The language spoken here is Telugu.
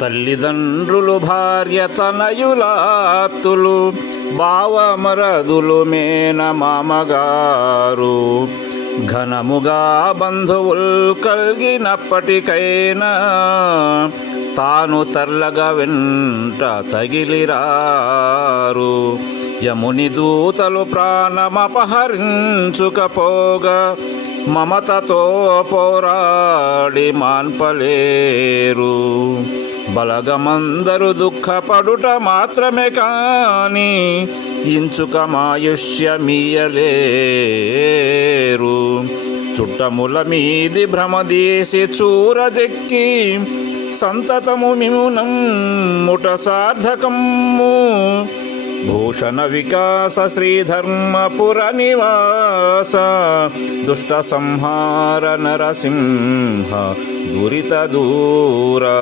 తల్లిదండ్రులు భార్య తనయులాప్తులు బావమరదులు మేన మామగారు. ఘనముగా బంధువులు కలిగినప్పటికైనా తాను తర్లగా వెంట తగిలిరారు. యముని దూతలు ప్రాణమపహరించుకపోగా మమతతో పోరాడి మాన్పలేరు. బలగమందరు దుఃఖపడుట మాత్రమే కాని ఇంచుక మాయుష్యమీయలేరు. చుట్టముల మీది భ్రమదేశి చూరజెక్కి సంతతము మిమునం ముట సార్థకము. భూషణ వికాస శ్రీధర్మపుర నివాస దుష్ట సంహార నరసింహ దురిత దూర